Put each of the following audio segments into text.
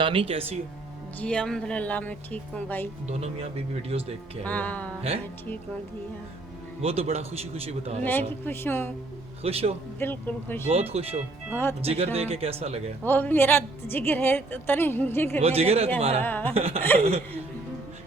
रानी कैसी हो? जी अल्हम्दुलिल्लाह मैं ठीक हूँ भाई। दोनों मियाँ बीवी वीडियोस देख के आए हाँ हैं? मैं ठीक हूँ दिया। वो तो बड़ा खुशी खुशी बता रहा मैं भी था। खुश हूँ, खुश हो? बिल्कुल खुश हूँ, बहुत खुश हो? बहुत खुश जिगर दे हूँ। के कैसा लगे? वो भी मेरा जिगर है तो तनी जिगर वो मैंने जिगर है दिया। तुम्हारा? हाँ।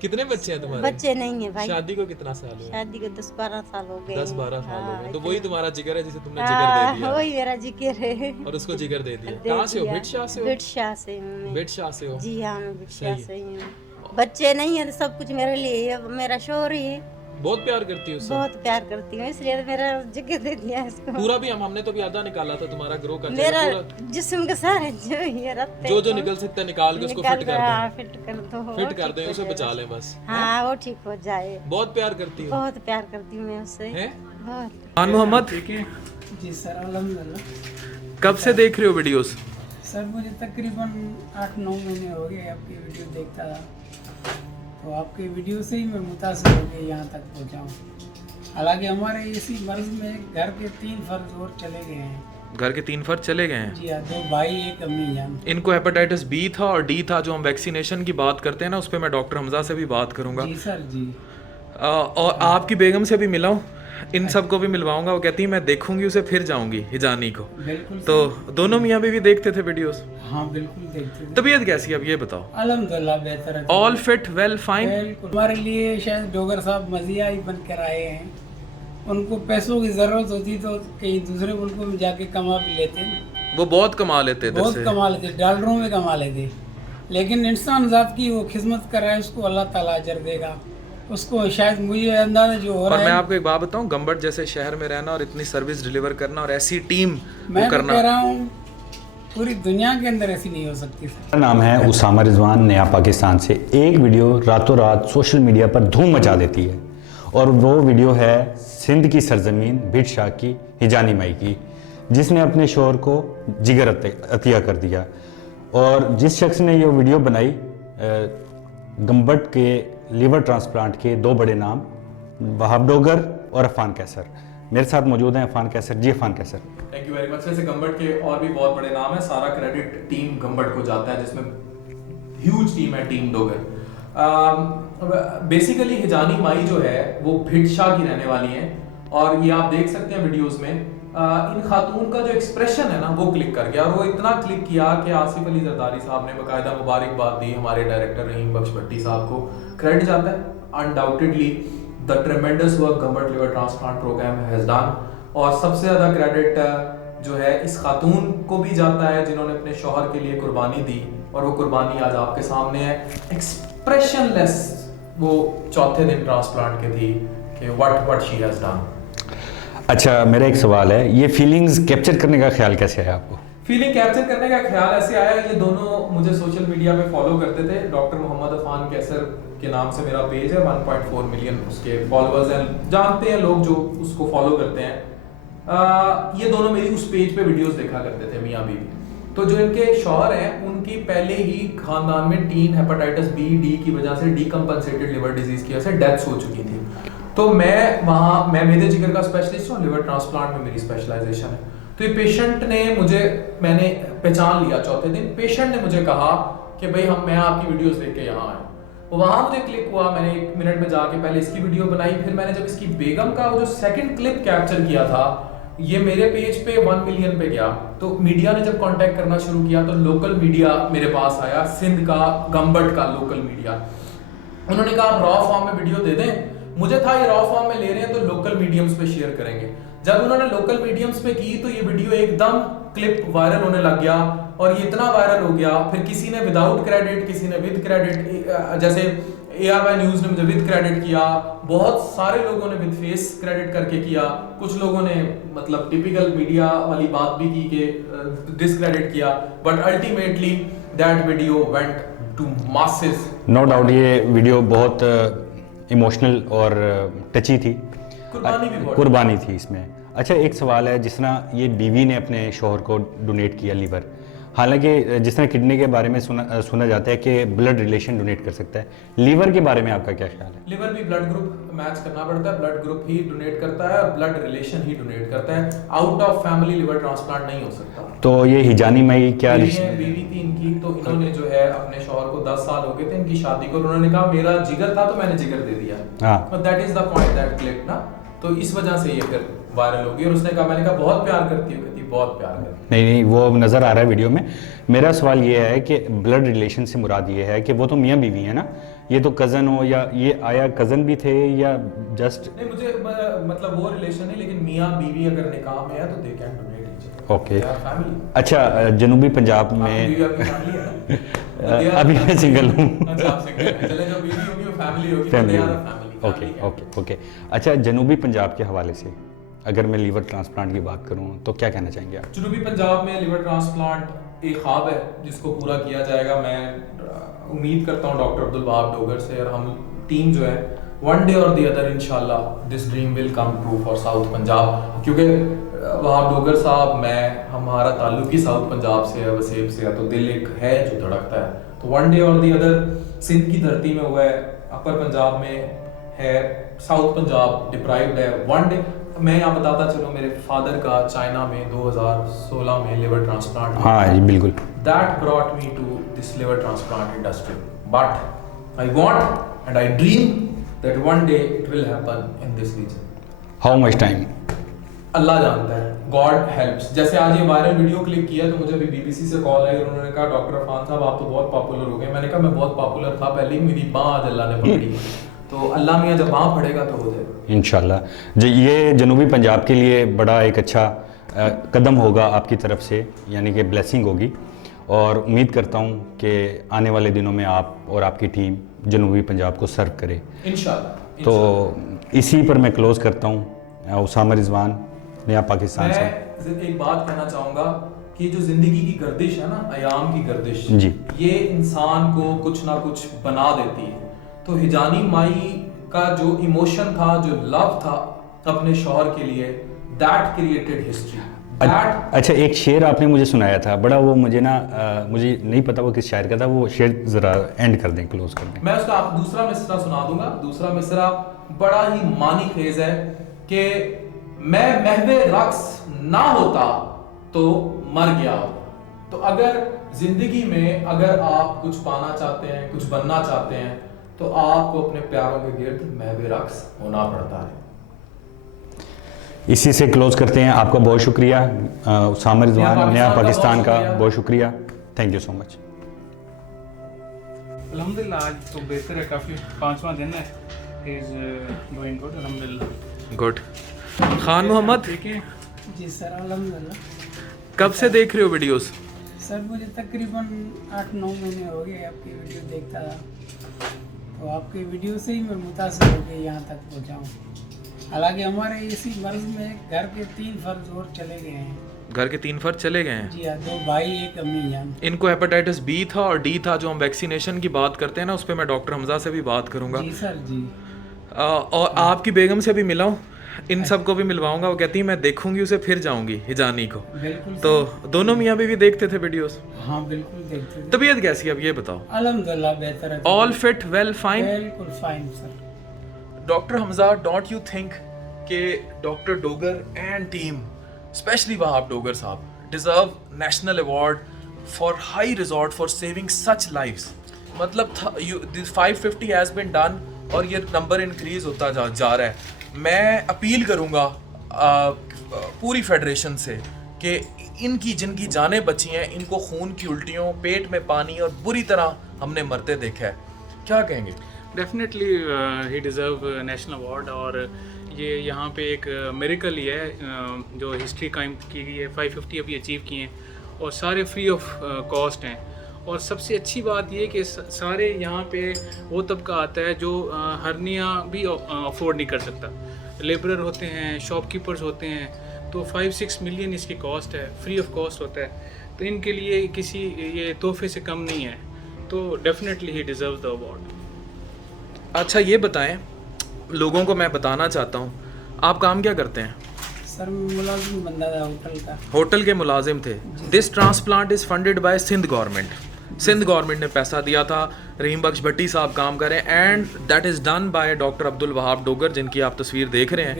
कितने बच्चे हैं तुम्हारे? बच्चे नहीं है भाई। शादी को कितना साल हुआ? शादी को 10-12 साल हो गए। 10-12 साल हो हाँ, गए। तो वही इतना। तुम्हारा जिगर है जिसे तुमने जिगर दे दिया वही मेरा जिगर है। और उसको जिगर दे दिया। दे कहाँ से हो? दिया। भिटशाह से हो? बिटशाह से हूँ मैं। भिटशाह से हो? जी हाँ मैं बिटशाह सही है। से ही हूँ। बच्चे नहीं है तो सब कुछ मेरे लिए है। अब मेरा शोहर ही है। बहुत प्यार करती हो उससे? बहुत प्यार करती हूँ इसलिए तो मेरा जिगर दे दिया इसको। पूरा भी हमने तो भी आधा निकाला था तुम्हारा ग्रो का मेरा पूरा। जिस्म के सारे जो ये रखते जो जो निकल सकता है निकाल के उसको फिट कर हाँ दें। फिट कर दो। फिट वो कर ठीक दें, हो उसे जाए बचा बस। लें बस। हाँ वो ठीक हो जाए। बहुत प्यार करती हो? बहुत प्यार करती हूँ मैं उससे। हैं? बहुत। खान मोहम्मद ठीक है जी सर अल्हम्दुलिल्लाह। कब से देख रहे हो वीडियोस? सर मुझे तकरीबन 8-9 महीने हो गए आपकी वीडियो देखता था, तो आपके वीडियो से ही मैं मुतासिर हो गया यहाँ तक पहुँचा हूँ। हालांकि हमारे इसी मर्ज में घर के 3 फर्ज और चले गए हैं। घर के 3 फर्द चले गए हैं। जी हाँ, 2 भाई 1 अम्मी जान। इनको हेपेटाइटिस बी था और डी था। जो हम वैक्सीनेशन की बात करते हैं ना, उस पर मैं डॉक्टर हमजा से भी बात करूंगा। जी सर जी। और आपकी बेगम से भी मिला हूँ, इन सबको भी मिलवाऊंगा। वो कहती है मैं देखूंगी उसे फिर जाऊंगी हिजानी को। बिल्कुल तो सर। दोनों मियाँ बीवी देखते थे वीडियोस। हाँ बिल्कुल देखते थे। तबीयत कैसी है अब ये बताओ? अल्हम्दुलिल्लाह बेहतर है। All fit well fine? बिल्कुल। हमारे लिए शायद डोगर साहब मजिया ही बन कर आए हैं। उनको पैसों की ज़रूरत होती तो कहीं दूसरे मुल्कों में जाके कमा भी लेते ना। वो बहुत कमा लेते इधर बहुत से। कमा लेते, डॉलरों में कमा लेते। लेकिन इंसान ज़ात की वो खिदमत कर रहा है, उसको अल्लाह ताला अजर देगा उसको। शायद मुझे अंदाज़ा जो हो और रहा मैं है, आपको एक बात बताऊं, गंबट जैसे शहर में रहना और इतनी सर्विस डिलीवर करना और ऐसी टीम मैं वो तो करना, कह रहा हूँ पूरी दुनिया के अंदर ऐसी नहीं हो सकती। मेरा नाम है उसामा रिजवान, नया पाकिस्तान से। एक वीडियो रातों रात सोशल मीडिया पर धूम मचा देती है और वो वीडियो है सिंध की सरजमीन भिटशाह की हिजानी माई की, जिसने अपने शोहर को जिगर अतिया कर दिया। और जिस शख्स ने ये वीडियो बनाई, गंबट के लीवर ट्रांसप्लांट के 2 बड़े नाम, वहाब डोगर और अफान कैसर। मेरे साथ मौजूद हैं अफान कैसर। जी अफान कैसर, थैंक यू वेरी मच। वैसे गंबट के और भी बहुत बड़े नाम है, सारा क्रेडिट टीम गंबट को जाता है, जिसमें ह्यूज टीम है, टीम डोगर। बेसिकली हिजानी माई जो है वो भिटशाह की रहने वाली है और ये आप देख सकते हैं वीडियोस में। इन खातून का जो एक्सप्रेशन है ना वो क्लिक कर गया, और वो इतना क्लिक किया कि आसिफ अली जरदारी साहब ने बाकायदा मुबारकबाद दी। हमारे डायरेक्टर रहीम बख्श भट्टी साहब को क्रेडिट जाता है undoubtedly. The tremendous work Gambat liver transplant programme has done. और सबसे ज़्यादा क्रेडिट जो है इस खातून को भी जाता है जिन्होंने अपने शौहर के लिए कुर्बानी दी, और वो कुर्बानी आज आपके सामने है। एक्सप्रेशनलेस वो चौथे दिन ट्रांसप्लांट के थी कि व्हाट शी हैज डन। अच्छा मेरा एक सवाल है, ये फीलिंग्स कैप्चर करने का ख्याल कैसे आया आपको? फीलिंग कैप्चर करने का ख्याल ऐसे आया, ये दोनों मुझे सोशल मीडिया पे फॉलो करते थे। डॉक्टर मोहम्मद अफान कैसर के नाम से मेरा पेज है, 1.4 मिलियन उसके फॉलोअर्स हैं, जानते हैं लोग जो उसको फॉलो करते हैं। ये दोनों मेरी उस पेज पे वीडियोस देखा करते थे, मियाँ बीवी। तो जो इनके शौहर हैं उनकी पहले ही खानदान में टीन हेपेटाइटिस बी डी की वजह से डीकम्पनसेटेड लिवर डिजीज की वजह से डेथ्स हो चुकी थी। तो मैं मेदे जिगर का स्पेशलिस्ट हूँ, लिवर ट्रांसप्लांट में मेरी स्पेशलाइजेशन है। तो ये पेशेंट ने मैंने पहचान लिया चौथे दिन। पेशेंट ने मुझे कहा कि भाई मैं आपकी वीडियोस देख के यहाँ आया। वहाँ मुझे क्लिक हुआ, मैंने 1 मिनट में जाके पहले इसकी वीडियो बनाई, फिर मैंने जब इसकी बेगम का वो जो सेकंड क्लिप कैप्चर किया था, ये मेरे पेज पे 1 मिलियन पे गया। तो मीडिया ने जब कांटेक्ट करना शुरू किया तो लोकल मीडिया मेरे पास आया, सिंध का, गंबट का लोकल मीडिया। उन्होंने कहा आप रॉ फॉर्म में वीडियो दे दें। मुझे था ये रॉ फॉर्म में ले रहे हैं तो लोकल मीडियम्स पे शेयर करेंगे। जब उन्होंने लोकल मीडियम्स पे की तो ये वीडियो एकदम क्लिप वायरल होने लग गया, और ये इतना वायरल हो गया, फिर किसी ने विदाउट क्रेडिट, किसी ने विद क्रेडिट, जैसे ARY न्यूज़ ने मुझे विद क्रेडिट किया, बहुत सारे लोगों ने विद फेस क्रेडिट करके किया, कुछ लोगों ने मतलब टिपिकल मीडिया वाली बात भी की कि डिसक्रेडिट किया, but ultimately that video went to masses. No doubt ये वीडियो बहुत इमोशनल और टची थी, कुर्बानी थी इसमें। अच्छा एक सवाल है, जिस तरह ये बीवी ने अपने शौहर को डोनेट किया लीवर, हालांकि जिस तरह किडनी के बारे में सुना जाता है कि ब्लड रिलेशन डोनेट कर सकता है, लीवर के बारे में आपका क्या ख्याल है? लिवर भी ब्लड ग्रुप मैच करना पड़ता है, ब्लड ग्रुप ही डोनेट करता है और ब्लड रिलेशन ही डोनेट करता है। Out of family liver transplant नहीं हो सकता। तो ये हिजानी माई क्या बीवी थी इनकी, की, तो इन्होंने जो है अपने शौहर को 10 साल हो गए थे इनकी शादी को, उन्होंने कहा मेरा जिगर था तो मैंने जिगर दे दिया। हाँ। That is the point that click ना, तो इस वजह से ये फिर वायरल होगी। और उसने कहा, मैंने कहा बहुत प्यार करती हो, कहती बहुत प्यार करती। नहीं, वो नज़र आ रहा है वीडियो में। मेरा सवाल ये है कि ब्लड रिलेशन से मुराद ये है कि वो तो मियाँ बीवी है ना, ये तो कज़न हो, या ये आया कज़न भी थे या जस्ट? नहीं, मुझे मतलब वो रिलेशन नहीं, लेकिन मियाँ बीवी अगर निकाह में है तो they can donate each other. Okay. Family. अच्छा, जनूबी पंजाब में अभी मैं सिंगल हूँ। अच्छा, आप सिंगल हैं। चले, जो बीवी होगी वो फैमिली होगी, फैमिली। तो they are a family, okay family है। Okay okay. अच्छा, जनूबी पंजाब के हवाले से अगर मैं लीवर ट्रांसप्लांट की बात करूँ तो क्या कहना चाहेंगे आप? जनूबी पंजाब में लिवर ट्रांसप्लांट एक ख्वाब है जिसको पूरा किया जाएगा। मैं उम्मीद करता हूँ डॉक्टर अब्दुल वहाब डोगर से, और हम टीम जो है वन डे और द अदर इंशाल्लाह this dream will come true for south Punjab, क्योंकि वहाब डोगर साहब, मैं, हमारा ताल्लुक ही साउथ पंजाब से है, वसेब से है, तो दिल एक है जो धड़कता है। तो वन डे और द अदर सिंध की धरती में हुआ है, अपर पंजाब में है, साउथ पंजाब डिप्राइव्ड है। वन डे मैं यहाँ बताता चलूँ, मेरे फादर का चाइना में 2016 में लिवर ट्रांसप्लांट। हाँ जी, बिल्कुल। That brought me to this liver transplant industry. But I want and I dream that one day it will happen in this region. How much time? Allah जानता है, गॉड हेल्प्स। जैसे आज ये viral video click किया तो मुझे अभी BBC से कॉल आई और उन्होंने कहा डॉक्टर अफान साहब आप तो बहुत पॉपुलर हो गए। मैंने कहा मैं बहुत पॉपुलर था पहले ही, मेरी बाँ आज अल्लाह ने पकड़ी, तो अल्लाह मियाँ जब बाँ पड़ेगा तो हो जाएगा इंशाल्लाह। ये जनूबी पंजाब के लिए बड़ा एक अच्छा कदम होगा आपकी तरफ से, यानी कि ब्लेसिंग होगी, और उम्मीद करता हूँ कि आने वाले दिनों में आप और आपकी टीम जनूबी पंजाब को सर्व करे इंशाल्लाह। तो इसी पर मैं क्लोज़ करता हूँ। उसामा रिजवान, नया पाकिस्तान से। मैं एक बात कहना चाहूँगा कि जो ज़िंदगी की गर्दिश है ना, अयाम की गर्दिश जी, ये इंसान को कुछ ना कुछ बना देती है। तो हिजानी माई का जो इमोशन था, जो लव था अपने शौहर के लिए, दैट क्रिएटेड हिस्ट्री। अच्छा, एक शेर आपने मुझे सुनाया था बड़ा, वो मुझे ना मुझे नहीं पता वो किस शायर का था, वो शेर ज़रा एंड कर दें, क्लोज कर दें। मैं उसका आप दूसरा मिसरा सुना दूंगा। दूसरा मिसरा बड़ा ही मानी खेज है कि मैं महवे रक्स ना होता तो मर गया होता। तो अगर जिंदगी में अगर आप कुछ पाना चाहते हैं, कुछ बनना चाहते हैं, तो आपको अपने प्यारों के गिर्द महवे रक्स होना पड़ता है। इसी से क्लोज करते हैं। आपका बहुत शुक्रिया उसामा रिजवान, नया पाकिस्तान का बहुत शुक्रिया। Thank you so much. अल्हम्दुलिल्लाह आज तो बेहतर है काफ़ी, 5वां दिन है, इज गोइंग गुड अल्हम्दुलिल्लाह। गुड। खान मोहम्मद, ठीक है जी सर, अल्हम्दुलिल्लाह। कब से देख रहे हो वीडियोस? सर मुझे तकरीबन 8-9 महीने हो गए आपकी वीडियो देखता था, तो आपके वीडियो से ही मैं मुतासिर हो गई यहाँ तक पहुँचा हूँ। हालांकि हमारे इसी मर्ज में घर के 3 फर्ज और चले गए हैं। घर के 3 फर्ज चले गए हैं? जी हाँ, 2 भाई 1 अम्मी जान। इनको हेपेटाइटिस बी था और डी था। जो हम वैक्सीनेशन की बात करते हैं ना, उस पर मैं डॉक्टर हमजा से भी बात करूंगा। जी सर जी। और आपकी बेगम से भी मिला हूँ, इन सब को भी मिलवाऊंगा। वो कहती है मैं देखूंगी उसे फिर जाऊंगी हिजानी को। बिल्कुल। तो दोनों मियाँ बीवी देखते थे वीडियोस? हाँ बिल्कुल देखते थे। तबीयत कैसी है अब ये बताओ? अल्हम्दुलिल्लाह बेहतर है। All fit, well, fine? बिल्कुल fine sir. Doctor Hamza, don't you think कि doctor Dogar and team, specially Wahab Dogar sahab, deserve national award for high resort for saving such lives? मतलब 550 हैज बीन डन और ये नंबर इंक्रीज होता जा रहा है। मैं अपील करूंगा पूरी फेडरेशन से कि इनकी जिनकी जानें बची हैं, इनको खून की उल्टियों, पेट में पानी और बुरी तरह हमने मरते देखा है। क्या कहेंगे? डेफिनेटली ही डिज़र्व नेशनल अवार्ड, और ये यहाँ पे एक मिरेकल ही है जो हिस्ट्री कायम की गई है। 550 अभी अचीव किए हैं और सारे फ्री ऑफ कॉस्ट हैं। और सबसे अच्छी बात ये कि सारे यहाँ पे वो तबका आता है जो हर्निया भी अफोर्ड नहीं कर सकता। लेबरर होते हैं, शॉपकीपर्स होते हैं, तो 5-6 मिलियन इसकी कॉस्ट है, फ्री ऑफ कॉस्ट होता है। तो इनके लिए किसी ये तोहफे से कम नहीं है, तो definitely he deserves the award. अच्छा ये बताएं, लोगों को मैं बताना चाहता हूँ, आप काम क्या करते हैं? सर मुलाजिम बंदा था होटल का। होटल के मुलाजिम थे। This transplant is funded by Sindh government. Sindh government ने पैसा दिया था, रहीम बख्श भट्टी साहब काम कर रहे हैं, and that is done by doctor Abdul Wahab Dogar, जिनकी आप तस्वीर देख रहे हैं,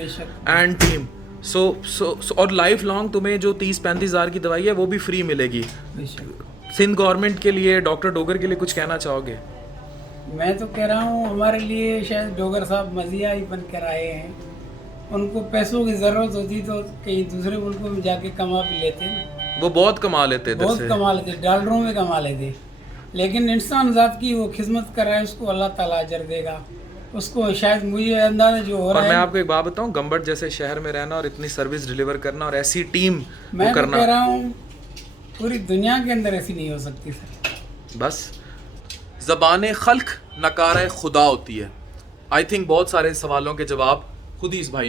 एंड टीम। सो और लाइफ लॉन्ग तुम्हें जो 30-35 हज़ार की दवाई है वो भी फ्री मिलेगी। सिंध गवर्नमेंट के लिए, डॉक्टर डोगर के लिए कुछ कहना चाहोगे? मैं तो कह रहा हूँ हमारे लिए शायद डोगर साहब मज़िया ही बन कर आए हैं। उनको पैसों की ज़रूरत होती तो कहीं दूसरे मुल्कों में जाके कमा भी लेते ना। वो बहुत कमा लेते थे, बहुत कमा लेते, डॉलरों में कमा लेते। लेकिन इंसान ज़ात की वो खिदमत कर रहा है, उसको अल्लाह ताला अजर देगा। उसको शायद मुझे अंदाज़ा जो हो और रहा मैं है, आपको एक बात बताऊं, गंबट जैसे शहर में रहना और इतनी सर्विस डिलीवर करना और ऐसी टीम मैं वो तो करना, कह रहा हूँ पूरी दुनिया के अंदर ऐसी नहीं हो सकती सर। बस ज़बान खल्क नकार खुदा होती है। आई थिंक बहुत सारे सवालों के जवाब खुद ही इस भाई ने